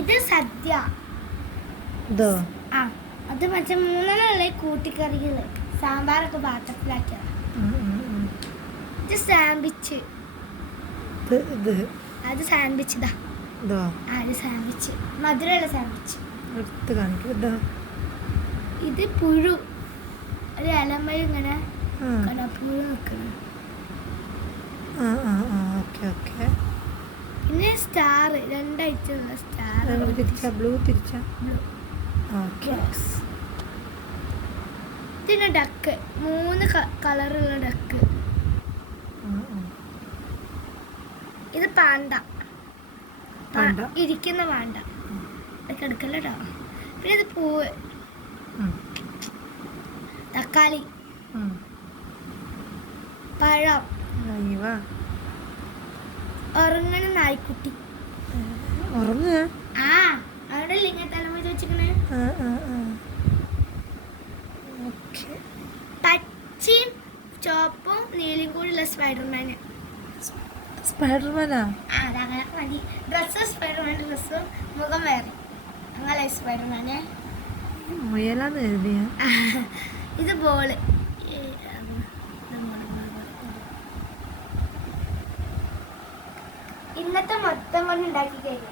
ഇത് സദ്യ. ഇതോ? ആ അത് മറ്റേ മൂന്നെണ്ണമുള്ള കൂട്ടിക്കറികള് സാമ്പാറൊക്കെ പാത്രത്തിലാക്കിയ. ഇത് സാൻഡ്വിച്ച്. അത് സാൻഡ്വിച്ച് ഇതാ. അത് സാൻഡ്വിച്ച്, മധുരമുള്ള സാൻഡ്വിച്ച്. ഇത് പുഴു, ഒരു ഇലമഴ ഇങ്ങനെ പുഴു നിൽക്കണം. പിന്നെ സ്റ്റാർ, രണ്ടായിട്ടുള്ള സ്റ്റാർ. ബ്ലൂ തിരിച്ച. പിന്നെ ഡക്ക്, 3 കളറുള്ള ഡക്ക്. ഇത് പാണ്ട, ഇരിക്കുന്ന പാണ്ട. ഇതൊക്കെ എടുക്കല്ലോ. പിന്നെ ഇത് പൂവ്, തക്കാളി, പഴം, ഉറങ്ങണ നായ്ക്കുട്ടി. ആ അവിടെ ഇങ്ങനെ തലമ വെച്ചിരിക്കണേ. പച്ചയും ചോപ്പും നീലയും കൂടിയുള്ള സ്പൈഡർമാന്. സ്പൈഡർമാനാ? അങ്ങനെ മതി. ഡ്രസ്സ് സ്പൈഡർമാൻ ഡ്രസ്സും മുഖം വേറെ. അങ്ങനെ സ്പൈഡർമാനെ. ഇത് ബോള്. ഇന്നത്തെ മൊത്തം കൊണ്ട് ഉണ്ടാക്കി കഴിഞ്ഞു.